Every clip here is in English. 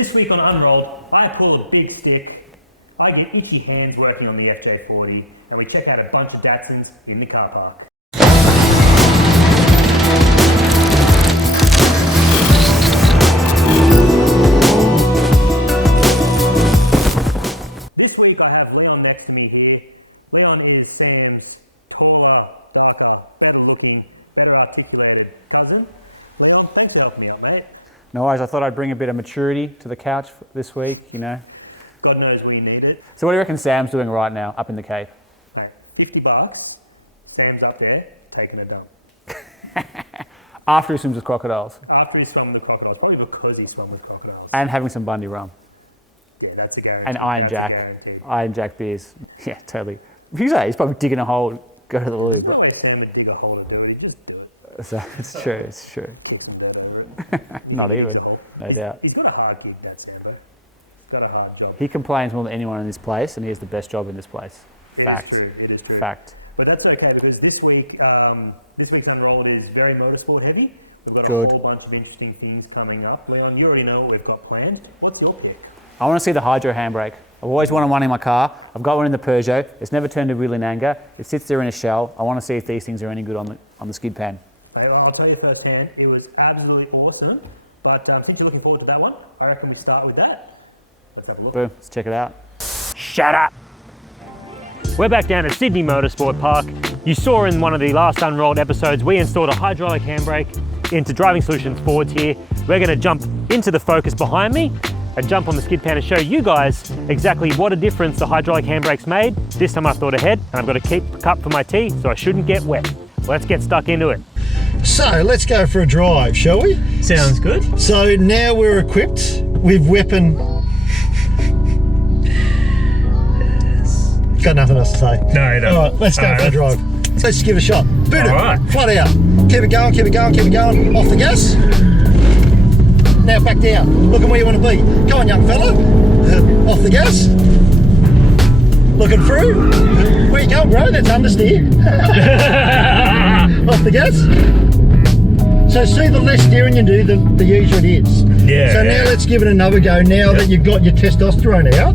This week on Unrolled, I pull a big stick, I get itchy hands working on the FJ40, and we check out a bunch of Datsuns in the car park. This week I have Leon next to me here. Leon is Sam's taller, darker, better looking, better articulated cousin. Leon, thanks for helping me out, mate. No worries, I thought I'd bring a bit of maturity to the couch this week, you know. God knows we need it. So what do you reckon Sam's doing right now up in the Cape? Mate, $50, Sam's up there taking a dump. After he swims with crocodiles. After he swum with the crocodiles, probably because he swum with crocodiles. And having some Bundy rum. Yeah, that's a guarantee. And Iron that's Jack. a guaranteed. Iron Jack beers. Yeah, totally. He's probably digging a hole, go to the loo. There's no way Sam would dig a hole to do it, he'd just do it. So, it's true, it's true. Kick some dirt over it. You think he digs a hole? No doubt. He's got a hard gig, that Sambo. He's got a hard job. He complains more than anyone in this place, and he has the best job in this place. It is true, it is true. Fact. But that's okay, because this week's Unrolled is very motorsport heavy. We've got a whole bunch of interesting things coming up. Leon, you already know what we've got planned. What's your pick? I want to see the hydro handbrake. I've always wanted one in my car. I've got one in the Peugeot. It's never turned a wheel in anger. It sits there in a shell. I want to see if these things are any good on the skid pan. Mate, well, I'll tell you firsthand, it was absolutely awesome. But since you're looking forward to that one, I reckon we start with that. Let's have a look. Boom, let's check it out. Shut up! We're back down at Sydney Motorsport Park. You saw in one of the last Unrolled episodes, we installed a hydraulic handbrake into Driving Solutions forwards here. We're going to jump into the Focus behind me and jump on the skid pan and show you guys exactly what a difference the hydraulic handbrake's made. This time I've thought ahead, and I've got to keep a cup for my tea so I shouldn't get wet. Let's get stuck into it. So let's go for a drive, shall we? Sounds good. So now we're equipped with weapon. Got nothing else to say. No, you don't. All right, let's go for a drive. Let's give it a shot. Boot it. All right. Flat out. Keep it going, keep it going, keep it going. Off the gas. Now back down. Looking where you want to be. Go on, young fella. Off the gas. Looking through. Where you going, bro? That's understeer. Off the gas. So see, the less steering you do, the easier it is. Yeah. So now let's give it another go now that you've got your testosterone out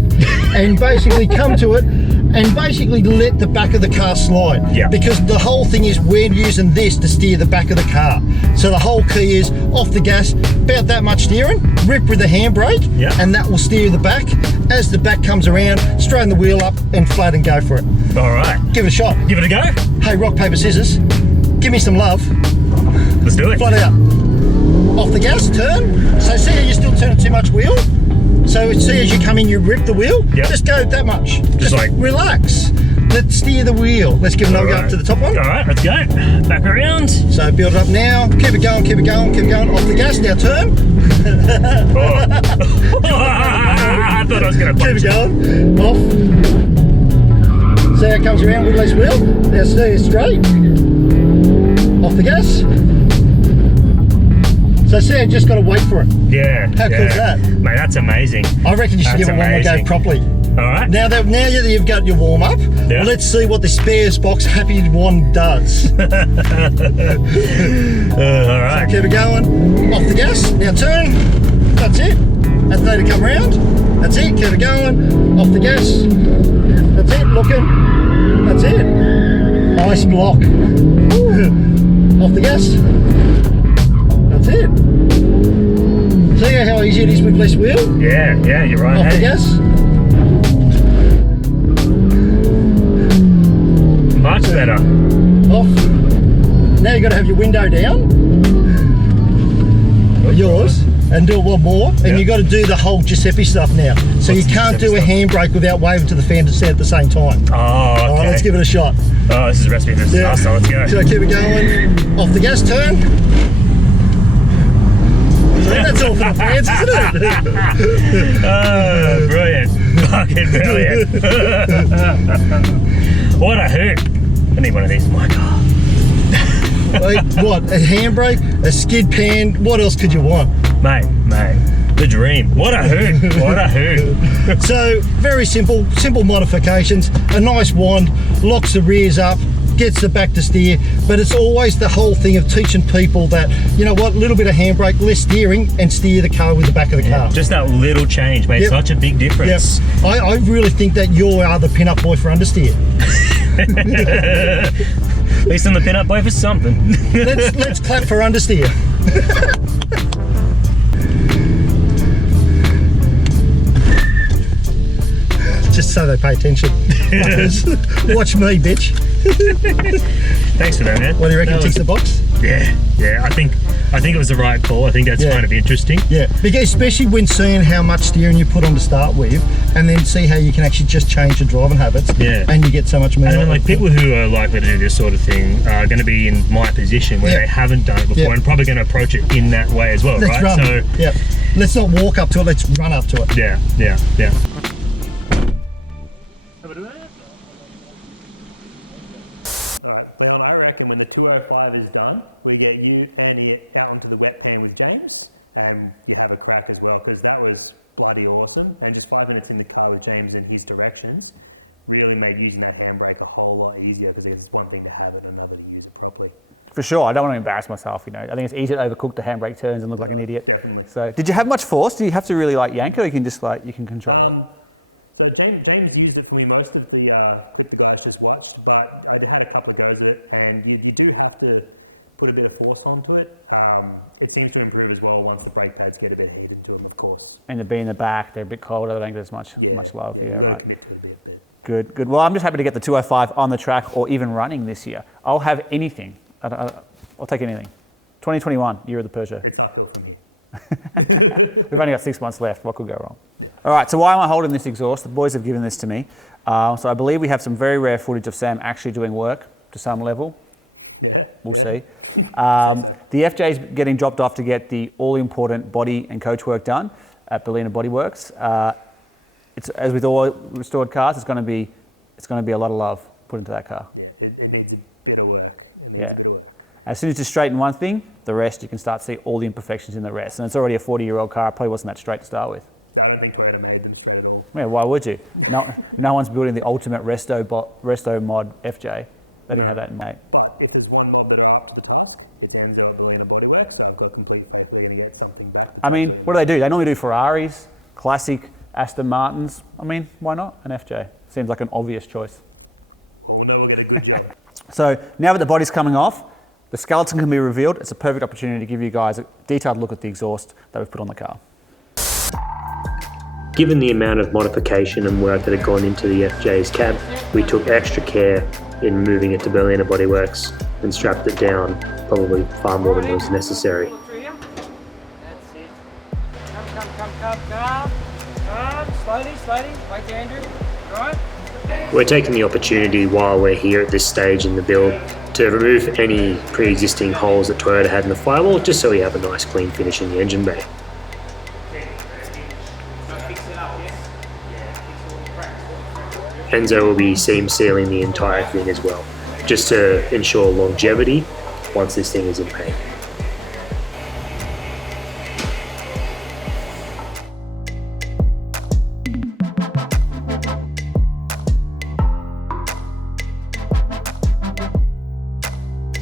and basically come to it and basically let the back of the car slide. Yeah. Because the whole thing is we're using this to steer the back of the car. So the whole key is off the gas, about that much steering, rip with the handbrake, and that will steer the back. As the back comes around, straighten the wheel up and flat and go for it. All right. Give it a shot. Give it a go. Hey, rock, paper, scissors. Give me some love. Let's do it. Flat out. Off the gas, turn. So see how you're still turning too much wheel? So see as you come in, you rip the wheel. Yep. Just go that much. Just like relax. Let's steer the wheel. Let's give another go up to the top one. All right, let's go. Back around. So build it up now. Keep it going, keep it going, keep it going. Off the gas, now turn. I thought I was going to Keep it going. Off. See how it comes around with less wheel. Now steer straight. Off the gas. So see, I just got to wait for it. Yeah. How cool is that? Mate, that's amazing. I reckon you should give it one more go properly. All right. Now that you've got your warm up, let's see what the Sparesbox Happy One does. All right. So keep it going. Off the gas. Now turn. That's it. And let it come round. That's it. Keep it going. Off the gas. That's it. Looking. That's it. Ice block. Off the gas. That's it. See how easy it is with less wheel? Yeah, you're right. Off the gas. Much better. Off. Now you've got to have your window down. Yours. And do one more. And you've got to do the whole Giuseppe stuff now. So you can't do a handbrake without waving to the fan to set at the same time. Oh, okay. All right, let's give it a shot. Oh, this is a recipe for disaster. Let's go. So keep it going. Off the gas, turn. So that's all for the fans, isn't it? Oh, brilliant. Fucking brilliant. What a hoot. I need one of these in my car. Wait, what? A handbrake, a skid pan, what else could you want? Mate, the dream. What a hoot. What a hoot. So, very simple modifications. A nice wand, locks the rears up, gets the back to steer, but it's always the whole thing of teaching people that, you know what, a little bit of handbrake, less steering, and steer the car with the back of the car. Just that little change made such a big difference. Yes, I really think that you are the pin-up boy for understeer. At least I'm the pin-up boy for something. let's clap for understeer. Just so they pay attention. Watch me, bitch. Thanks for that, man. What do you reckon? Ticks the box? Yeah. I think it was the right call. I think that's kind of interesting. Yeah, because especially when seeing how much steering you put on to start with, and then see how you can actually just change your driving habits, and you get so much more. And then, like, people who are likely to do this sort of thing are going to be in my position where they haven't done it before and probably going to approach it in that way as well, let's right? Run. So, let's not walk up to it. Let's run up to it. Yeah. All right, Leon, I reckon when the 205 is done, we get you and it out onto the wet pan with James, and you have a crack as well, because that was bloody awesome. And just 5 minutes in the car with James and his directions really made using that handbrake a whole lot easier, because it's one thing to have it and another to use it properly. For sure, I don't want to embarrass myself, you know. I think it's easy to overcook the handbrake turns and look like an idiot. Definitely. So, did you have much force? Do you have to really like yank it, or you can just you can control it? So James used it for me most of the clip the guys just watched, but I had a couple of goes at it, and you do have to put a bit of force onto it. It seems to improve as well once the brake pads get a bit heat into them, of course. And to be in the back, they're a bit colder, they don't get as much love. Yeah, you've got to commit to it a bit. Good. Well, I'm just happy to get the 205 on the track or even running this year. I'll have anything. I'll take anything. 2021, year of the Peugeot. It's uphill from here. We've only got 6 months left. What could go wrong? Yeah. All right, so why am I holding this exhaust? The boys have given this to me. So I believe we have some very rare footage of Sam actually doing work to some level. Yeah. We'll see. Say so. The FJ's getting dropped off to get the all-important body and coach work done at Berliner Body Works. It's, as with all restored cars, it's going to be a lot of love put into that car. Yeah, it needs a bit of work. As soon as you straighten one thing, the rest, you can start to see all the imperfections in the rest. And it's already a 40-year-old car. It probably wasn't that straight to start with. I don't think Toyota made them straight at all. Yeah, why would you? No one's building the ultimate resto mod FJ. No, but if there's one mob that are up to the task, it's Enzo at Berliner Body Works, so I've got complete faith we're going to get something back that's absolutely amazing. What do? They normally do Ferraris, classic Aston Martins. I mean, why not an FJ? Seems like an obvious choice. Well, we'll know we'll get a good job. So now that the body's coming off, the skeleton can be revealed. It's a perfect opportunity to give you guys a detailed look at the exhaust that we've put on the car. Given the amount of modification and work that had gone into the FJ's cab, we took extra care in moving it to Berliner Body Works and strapped it down, probably far more than was necessary. That's it. Come. Slowly. Like Andrew. Right? We're taking the opportunity while we're here at this stage in the build to remove any pre-existing holes that Toyota had in the firewall, just so we have a nice clean finish in the engine bay. Enzo will be seam sealing the entire thing as well, just to ensure longevity once this thing is in paint.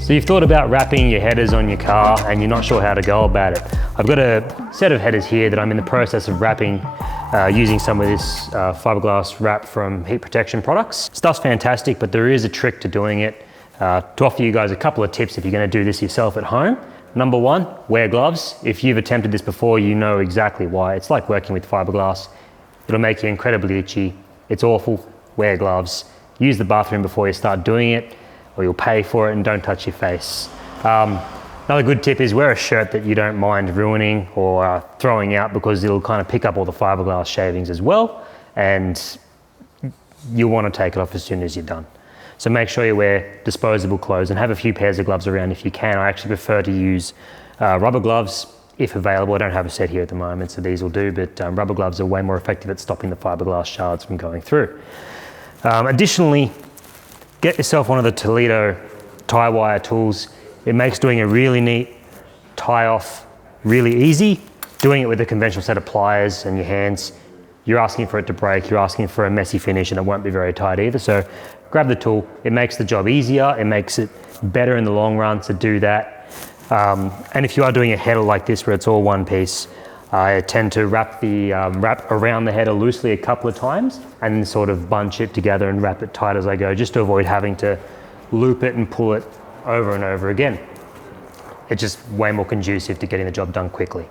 So you've thought about wrapping your headers on your car and you're not sure how to go about it. I've got a set of headers here that I'm in the process of wrapping using some of this fiberglass wrap from Heat Protection Products. Stuff's fantastic, but there is a trick to doing it. To offer you guys a couple of tips if you're going to do this yourself at home. Number one, wear gloves. If you've attempted this before, you know exactly why. It's like working with fiberglass. It'll make you incredibly itchy. It's awful. Wear gloves. Use the bathroom before you start doing it, or you'll pay for it, and don't touch your face. Another good tip is wear a shirt that you don't mind ruining or throwing out, because it'll kind of pick up all the fiberglass shavings as well, and you'll want to take it off as soon as you're done. So make sure you wear disposable clothes and have a few pairs of gloves around if you can. I actually prefer to use rubber gloves if available. I don't have a set here at the moment, so these will do, but rubber gloves are way more effective at stopping the fiberglass shards from going through. Additionally, get yourself one of the Toledo tie wire tools. It makes doing a really neat tie off really easy. Doing it with a conventional set of pliers and your hands you're asking for it to break, you're asking for a messy finish, and it won't be very tight either. So grab the tool. It makes the job easier. It makes it better in the long run to do that. And if you are doing a header like this where it's all one piece, I tend to wrap around the header loosely a couple of times and then sort of bunch it together and wrap it tight as I go, just to avoid having to loop it and pull it over and over again. It's just way more conducive to getting the job done quickly.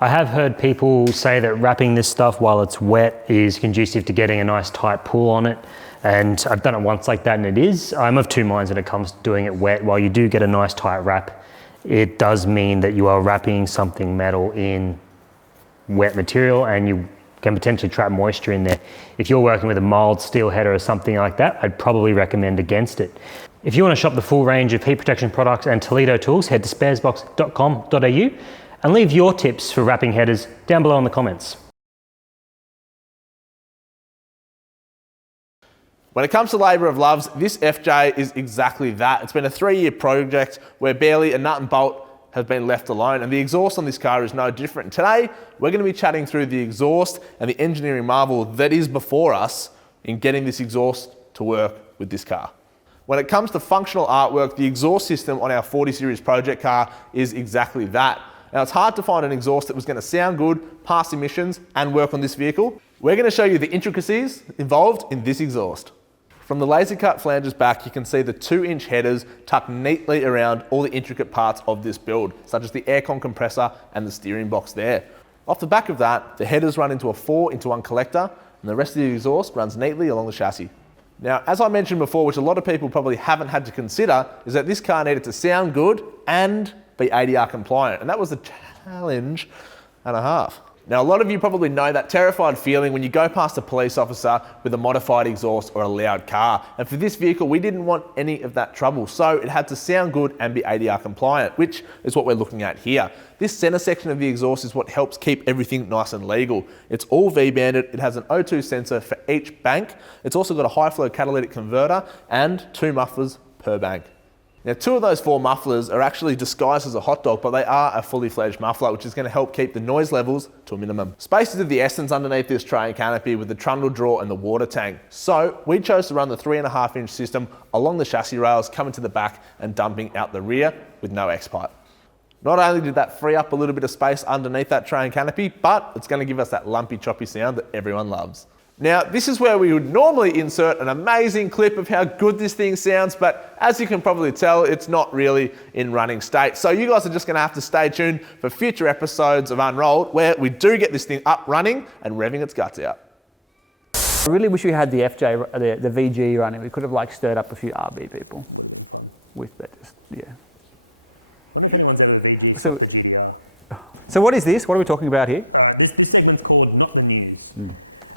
I have heard people say that wrapping this stuff while it's wet is conducive to getting a nice tight pull on it. And I've done it once like that, and it is. I'm of two minds when it comes to doing it wet. While you do get a nice tight wrap, it does mean that you are wrapping something metal in wet material, and you can potentially trap moisture in there. If you're working with a mild steel header or something like that, I'd probably recommend against it. If you want to shop the full range of heat protection products and Toledo tools, head to sparesbox.com.au and leave your tips for wrapping headers down below in the comments. When it comes to labour of loves, this FJ is exactly that. It's been a 3-year project where barely a nut and bolt has been left alone, and the exhaust on this car is no different. Today, we're going to be chatting through the exhaust and the engineering marvel that is before us in getting this exhaust to work with this car. When it comes to functional artwork, the exhaust system on our 40 series project car is exactly that. Now, it's hard to find an exhaust that was going to sound good, pass emissions, and work on this vehicle. We're going to show you the intricacies involved in this exhaust. From the laser cut flanges back, you can see the 2-inch headers tucked neatly around all the intricate parts of this build, such as the aircon compressor and the steering box there. Off the back of that, the headers run into a 4-into-1 collector, and the rest of the exhaust runs neatly along the chassis. Now, as I mentioned before, which a lot of people probably haven't had to consider, is that this car needed to sound good and be ADR compliant, and that was a challenge and a half. Now, a lot of you probably know that terrified feeling when you go past a police officer with a modified exhaust or a loud car. And for this vehicle, we didn't want any of that trouble. So it had to sound good and be ADR compliant, which is what we're looking at here. This center section of the exhaust is what helps keep everything nice and legal. It's all V-banded. It has an O2 sensor for each bank. It's also got a high flow catalytic converter and 2 mufflers per bank. Now, 2 of those 4 mufflers are actually disguised as a hot dog, but they are a fully fledged muffler, which is going to help keep the noise levels to a minimum. Space is of the essence underneath this tray canopy with the trundle drawer and the water tank. So we chose to run the 3.5-inch system along the chassis rails, coming to the back and dumping out the rear with no X-pipe. Not only did that free up a little bit of space underneath that tray canopy, but it's going to give us that lumpy, choppy sound that everyone loves. Now, this is where we would normally insert an amazing clip of how good this thing sounds, but as you can probably tell, it's not really in running state. So you guys are just gonna have to stay tuned for future episodes of Unrolled, where we do get this thing up running and revving its guts out. I really wish we had the FJ, the VG running. We could have like stirred up a few RB people. Would have been fun. With that, yeah. I wonder if anyone's ever VG swapped the GTR. So what is this? What are we talking about here? This segment's called Not the News.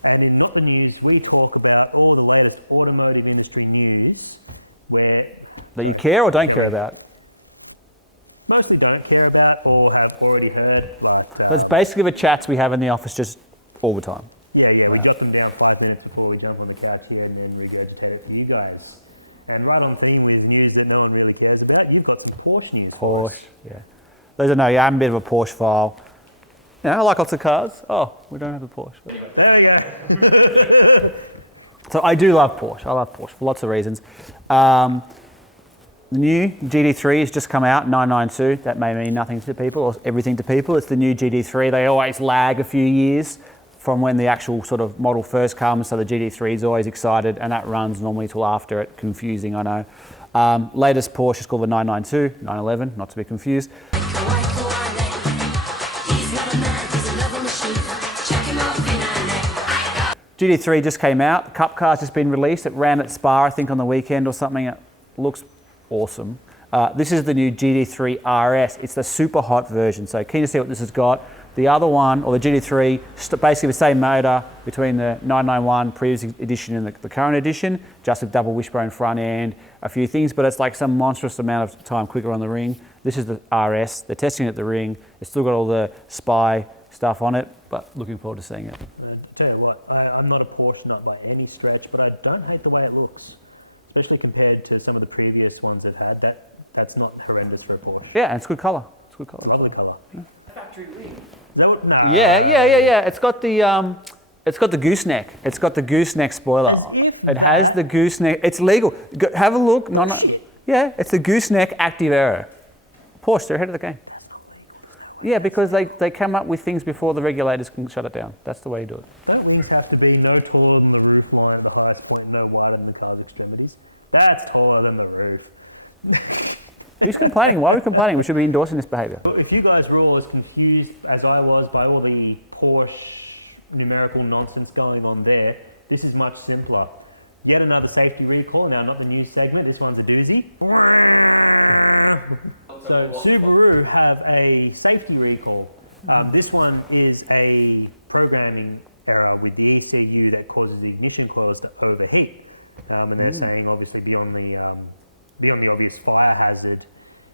And in Not the News, we talk about all the latest automotive industry news that you care or don't care about? Mostly don't care about or have already heard, but... it's basically the chats we have in the office just all the time. Yeah, we jot them down 5 minutes before we jump on the couch here and then regurgitate it for you guys. And right on theme with news that no one really cares about, you've got some Porsche news for us. Yeah. Those are I'm a bit of a Porsche file. I like lots of cars. Oh, we don't have a Porsche. There we go. So I do love Porsche. I love Porsche for lots of reasons. The new GT3 has just come out, 992. That may mean nothing to people or everything to people. It's the new GT3. They always lag a few years from when the actual sort of model first comes. So the GT3 is always excited, and that runs normally till after it. Confusing, I know. Latest Porsche is called the 992, 911, not to be confused. GT3 just came out. The Cup car's just been released. It ran at Spa, I think, on the weekend or something. It looks awesome. This is the new GT3 RS. It's the super hot version. So keen to see what this has got. The other one, or the GT3, basically the same motor between the 991 previous edition and the current edition, just with double wishbone front end, a few things, but it's like some monstrous amount of time quicker on the ring. This is the RS. They're testing it at the ring. It's still got all the Spy stuff on it, but looking forward to seeing it. I tell you what, I'm not a Porsche nut by any stretch, but I don't hate the way it looks, especially compared to some of the previous ones they've had. That's not horrendous for a Porsche. Yeah, and it's good colour. It's a lovely colour. Factory wing. Is that what? Nah. Yeah. It's got the It's got the gooseneck. It's got the gooseneck spoiler. As if it that- has the gooseneck. It's legal. Have a look. Bullshit. Yeah, it's the gooseneck active aero. Porsche, they're ahead of the game. That's not legal. There's no way. Yeah, that's because legal. they come up with things before the regulators can shut it down. That's the way you do it. Don't wings have to be no taller than the roof line at the highest point, no wider than the car's extremities? That's taller than the roof. Who's complaining? Why are we complaining? We should be endorsing this behaviour. But if you guys were all as confused as I was by all the Porsche numerical nonsense going on there, this is much simpler. Yet another safety recall. Now, not the news segment. This one's a doozy. So Subaru have a safety recall. This one is a programming error with the ECU that causes the ignition coils to overheat. And they're saying, obviously, beyond the obvious fire hazard,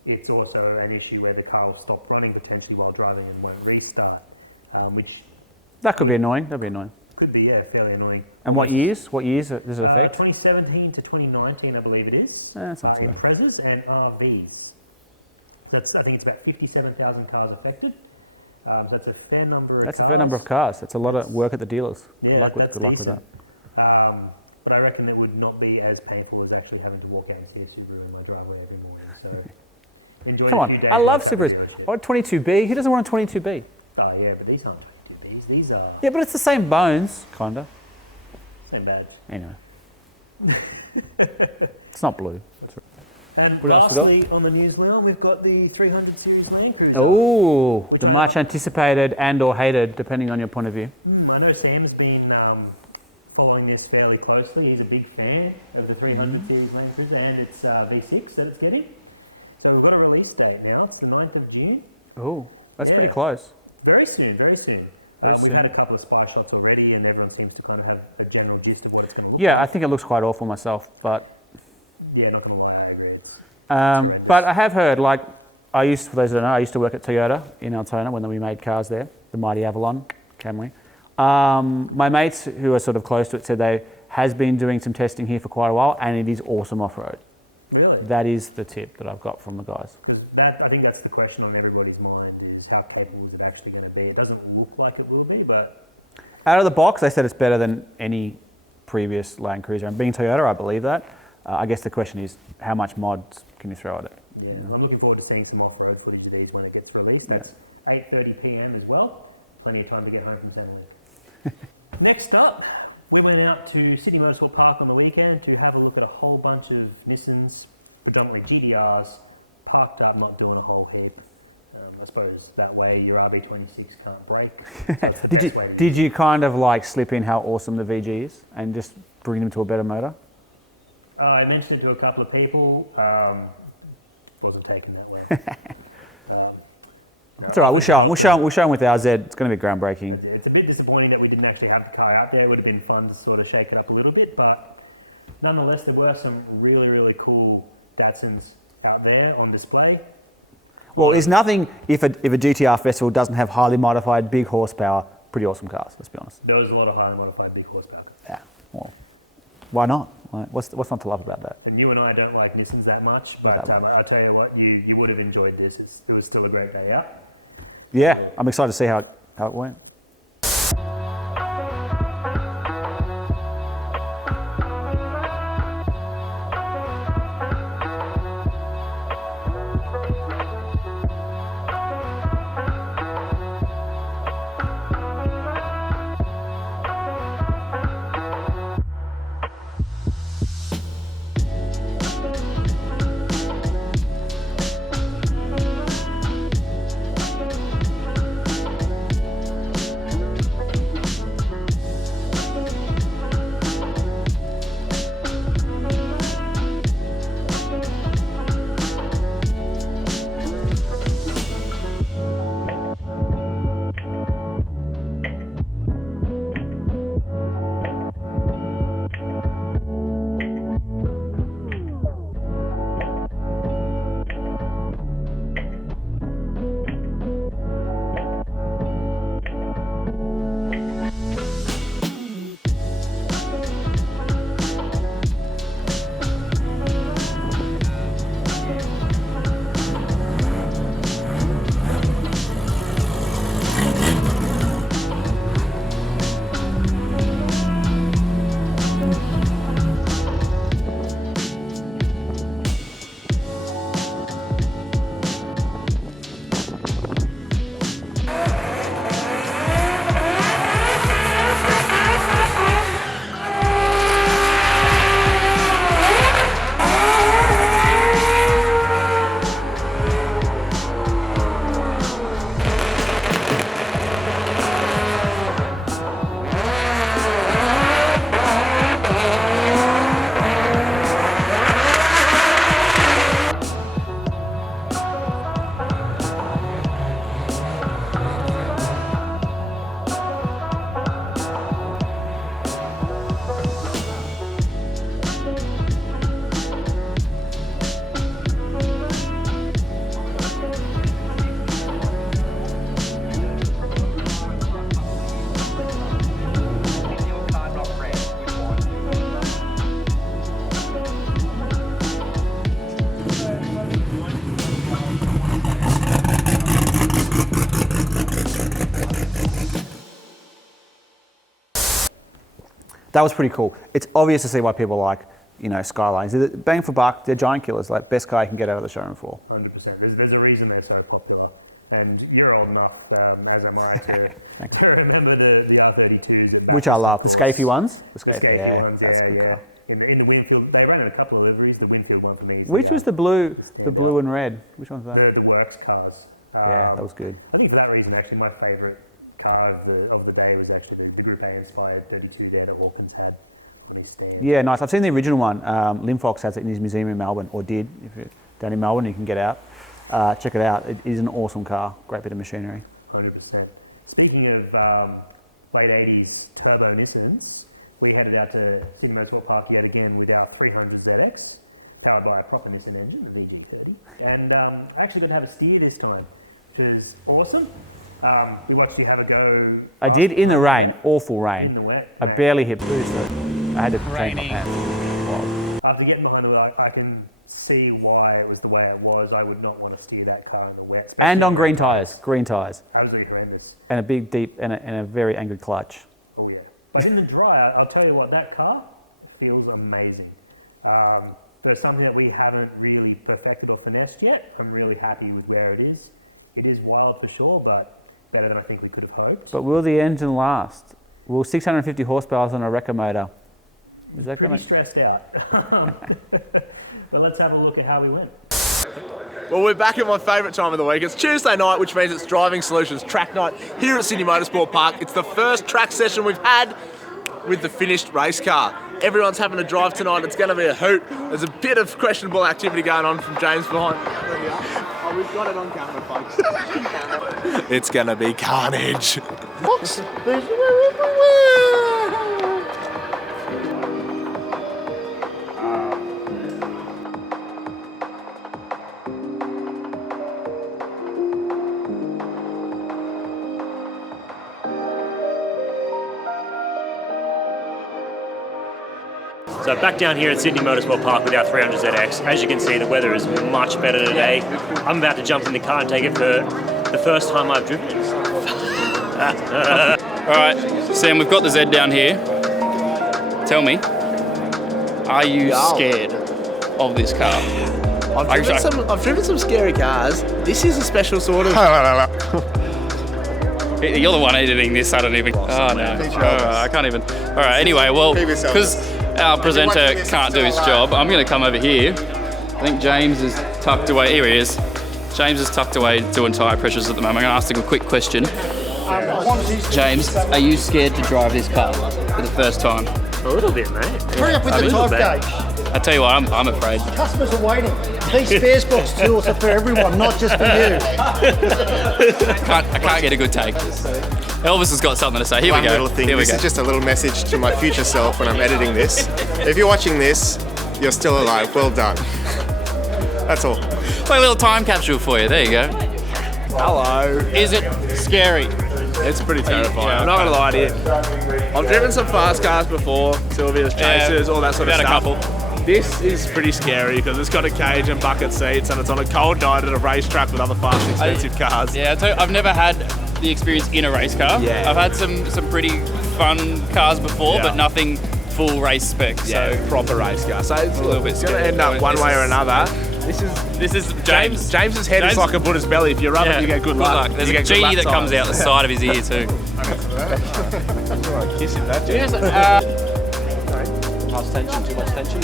it's also an issue where the car will stop running potentially while driving and won't restart, which That could be annoying. That'd be annoying. could be, yeah, fairly annoying. And what Almost- years? What years does it affect? 2017 to 2019, I believe it is. Yeah, that's not too Imprezas and RVs. So I think it's about 57,000 cars affected. So that's a fair number of That's a cars. fair number of cars. That's a lot That's- of work at the dealers. Yeah, Good luck that's with decent. that. But I reckon it would not be as painful as actually having to walk out and see a Subaru in my driveway every morning. So enjoyed Come a on, few I days while love it's at the Subarus. dealership. Oh, 22B. Who doesn't want a 22B? Oh yeah, but these aren't 22Bs. These are Yeah, but it's the same bones, kinda. same badge. Anyway. It's not blue. And else lastly, on the news, Leon, we've got the 300 series Land Cruiser. Ooh, Which the I- much anticipated and or hated, depending on your point of view. I know Sam's been following this fairly closely. He's a big fan of the 300 series Land Cruiser and its V6 that it's getting. So we've got a release date now. It's the 9th of June. Ooh, that's Yeah. pretty close. Very soon, very soon. We've had a couple of spy shots already and everyone seems to kind of have a general gist of what it's going to look Yeah, I like. think it looks quite awful myself, but Yeah, not going to lie, I agree. It's horrendous. But I have heard, like, for those who don't know, I used to work at Toyota in Altona when we made cars there, the mighty Avalon, Camry. My mates who are sort of close to it said they has been doing some testing here for quite a while, and it is awesome off-road. Really? That is the tip that I've got from the guys. Because I think that's the question on everybody's mind is how capable is it actually going to be? It doesn't look like it will be, but Out of the box, they said it's better than any previous Land Cruiser. And being Toyota, I believe that. I guess the question is, how much mods can you throw at it? yeah, I'm looking forward to seeing some off-road footage of these when it gets released. That's 8:30 p.m. as well. Plenty of time to get home from Centrelink. Next up, we went out to Sydney Motorsport Park on the weekend to have a look at a whole bunch of Nissans, predominantly GTRs, parked up, not doing a whole heap. I suppose that way your RB26 can't brake, so it's the best way to use Did them. you kind of like slip in how awesome the VG is and just bring them to a better motor? I mentioned it to a couple of people. Wasn't taken that well. It's all right, we'll show them with our Z. It's going to be groundbreaking. It's a bit disappointing that we didn't actually have the car out there. It would have been fun to sort of shake it up a little bit, but nonetheless, there were some really, really cool Datsuns out there on display. Well, it's nothing if a GTR Festival doesn't have highly modified, big horsepower, pretty awesome cars, let's be honest. There was a lot of highly modified big horsepower cars. Yeah. Well, why not? Like, what's not to love about that? And you and I don't like Nissans that much, but I'll tell you what, you would have enjoyed this. It was still a great day out. Yeah, look. I'm excited to see how it went. That was pretty cool. It's obvious to see why people like, you know, Skylines. They're bang for buck, they're giant killers, like best car you can get out of the showroom floor. 100%. There's a reason they're so popular. And you're old enough, as am I, to remember the R32s at Bathurst, Which I love. of course. The Scafey ones? The Scafey ones, yeah. In the Winfield, they ran in a couple of liveries. The Winfield one for me is Which was the blue? the The standout. blue and red. Which one's that? The works cars. Yeah, that was good. I think for that reason, actually, my favourite car of the day was actually the Group A inspired 32 there that Hawkins had on his stand. Yeah, nice. I've seen the original one. Lim Fox has it in his museum in Melbourne, or did. If you're down in Melbourne, you can get out. Check it out. It is an awesome car. Great bit of machinery. 100%. Speaking of late 80s turbo Nissans, we headed out to Sydney Motorsport Park yet again with our 300ZX, powered by a proper Nissan engine, the VG30. And I actually got to have a steer this time, which is awesome. We watched you have a go. I did in the time, rain, wet. awful rain. In the wet, I mate. barely hit boost. I had to change my pants. After getting behind the wheel, I can see why it was the way it was. I would not want to steer that car in the wet, especially And on green tyres. tyres. Green tyres. Absolutely horrendous. And a big, deep, and a very angry clutch. Oh yeah. But in the dry, I'll tell you what, that car feels amazing. For something that we haven't really perfected or finessed yet, I'm really happy with where it is. It is wild for sure, but better than I think we could have hoped. But will the engine last? Will 650 horsepower on a wrecker motor? Is that Pretty gonna- stressed out. But let's have a look at how we went. Well, we're back at my favourite time of the week. It's Tuesday night, which means it's Driving Solutions track night here at Sydney Motorsport Park. It's the first track session we've had with the finished race car. Everyone's having a drive tonight. It's going to be a hoot. There's a bit of questionable activity going on from James behind. Oh, we've got it on camera, folks. It's going to be carnage. So back down here at Sydney Motorsport Park with our 300ZX. As you can see, the weather is much better today. I'm about to jump in the car and take it for the first time I've driven it. All right, Sam, we've got the Z down here. Tell me, are you scared of this car? I've driven some scary cars. This is a special sort of... You're the one editing this, I don't even... Oh, no. I can't even... All right, anyway, well, because our presenter can't do his job, I'm going to come over here. I think James is tucked away. Here he is. James is tucked away doing tyre pressures at the moment. I'm going to ask him a quick question. James, are you scared to drive this car for the first time? A little bit, mate. Hurry up with the little drive bit. gauge. I tell you what, I'm afraid. Customers are waiting. These Sparesbox tools are for everyone, not just for you. I can't get a good take. Elvis has got something to say. Here One we go. little thing. Here we This go. is just a little message to my future self when I'm editing this. If you're watching this, you're still alive. Well done. That's all. Play a little time capsule for you. There you go. Hello. Is it scary? It's pretty terrifying. I'm not going to lie to you. I've driven some fast cars before, Sylvia's Chasers, all that sort of About stuff. a couple. This is pretty scary because it's got a cage and bucket seats and it's on a cold night at a racetrack with other fast, expensive cars. Yeah, I tell you, I've never had the experience in a race car. Yeah. I've had some pretty fun cars before, Yeah. but nothing full race spec. Yeah, So proper race car. So it's a little bit going to scary. end up one This way is- or another. this is James. James's head is James- like a Buddha's belly. If you rub it, you get good luck. There's You a get good genie lap that comes times. out the side of his ear too. Kissing that, James. House tension, too much tension.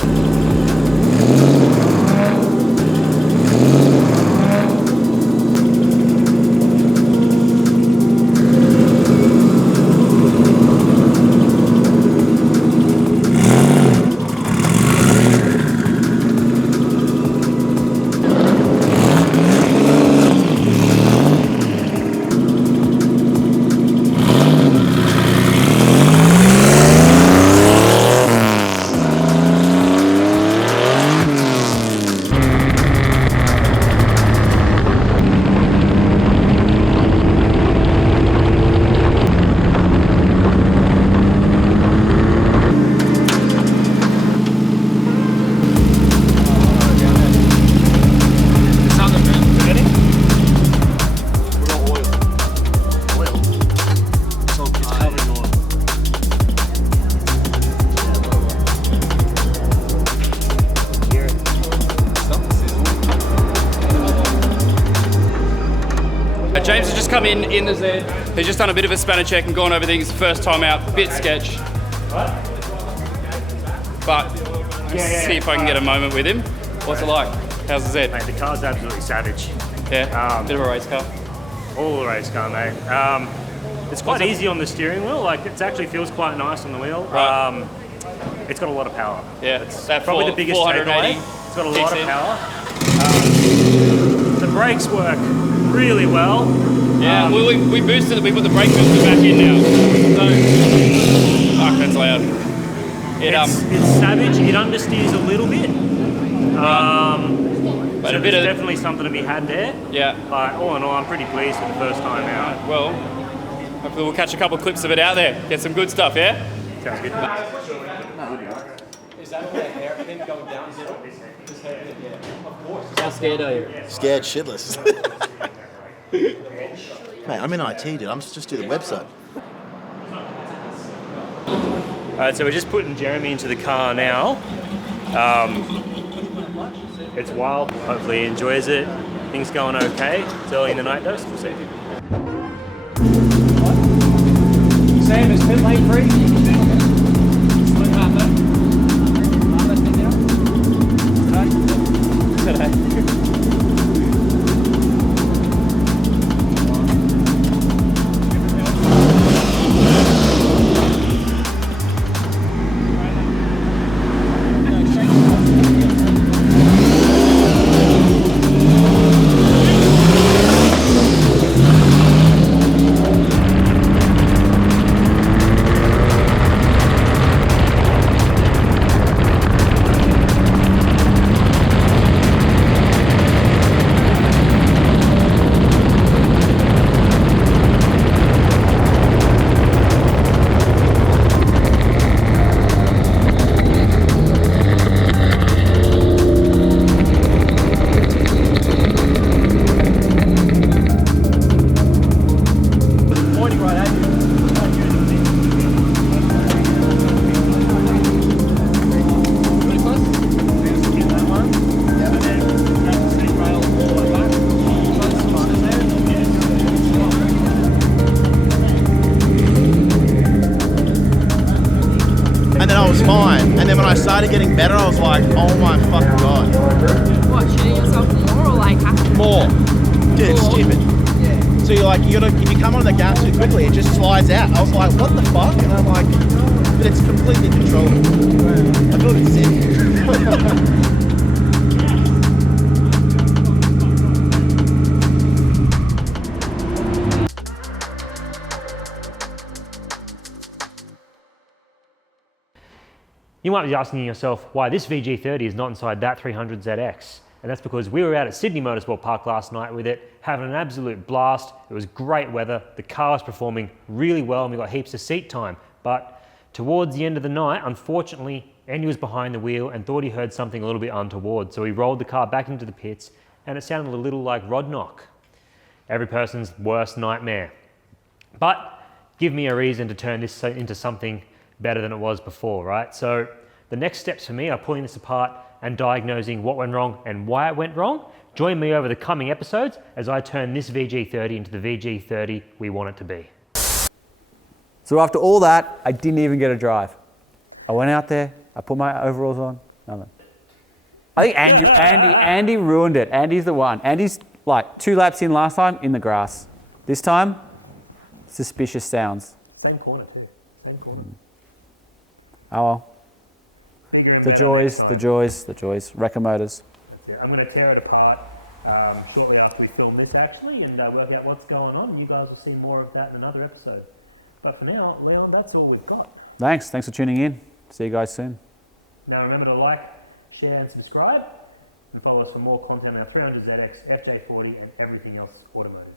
come in the Z. He's just done a bit of a spanner check and gone over things. First time out, bit sketch. But see if I can get a moment with him. What's it like? How's the Z? Mate, the car's absolutely savage. Yeah, bit of a race car. All the race car, mate. It's quite easy on the steering wheel. Like, it actually feels quite nice on the wheel. Right. It's got a lot of power. Yeah, It's that probably the biggest takeaway. 480. It's got a lot of power. The brakes work really well. Yeah, we boosted it. We put the brake booster back in now. So, fuck, that's loud. It's savage. It understeers a little bit. But so a bit there's of definitely something to be had there. yeah. But all in all, I'm pretty pleased for the first time out. Well, hopefully we'll catch a couple of clips of it out there. Get some good stuff, yeah. Sounds good. Is that all the hair pin going down? Is it this hair pin? Yeah. Of course. How scared are you? Scared shitless. Mate, I'm in IT, dude. I'm just do the website. Alright, so we're just putting Jeremy into the car now. It's wild. Hopefully he enjoys it. Things going okay. It's early in the night though, so we'll see. Sam, is pit lane free? And then I was fine. And then when I started getting better, I was like, oh my fucking god. What, shooting yourself more or like having More. Dude, it's stupid. So you're like, if you come on the gas too quickly, it just slides out. I was like, what the fuck? And I'm like, but it's completely controllable. I feel it's sick. You might be asking yourself why this VG30 is not inside that 300ZX. And that's because we were out at Sydney Motorsport Park last night with it, having an absolute blast. It was great weather. The car was performing really well and we got heaps of seat time. But towards the end of the night, unfortunately, Andy was behind the wheel and thought he heard something a little bit untoward. So he rolled the car back into the pits and it sounded a little like rod knock. Every person's worst nightmare. But give me a reason to turn this into something better than it was before, right? So the next steps for me are pulling this apart and diagnosing what went wrong and why it went wrong. Join me over the coming episodes as I turn this VG30 into the VG30 we want it to be. So after all that, I didn't even get a drive. I went out there, I put my overalls on, nothing. I think Andy ruined it. Andy's the one. Andy's like 2 laps in last time, in the grass. This time, suspicious sounds. Same corner too, same corner. Oh well. Bigger and better next time. The joys. Wrecker Motors. That's it. I'm going to tear it apart shortly after we film this actually and work out what's going on, and you guys will see more of that in another episode. But for now, Leon, that's all we've got. Thanks for tuning in. See you guys soon. Now remember to like, share and subscribe, and follow us for more content on our 300ZX, FJ40 and everything else automotive.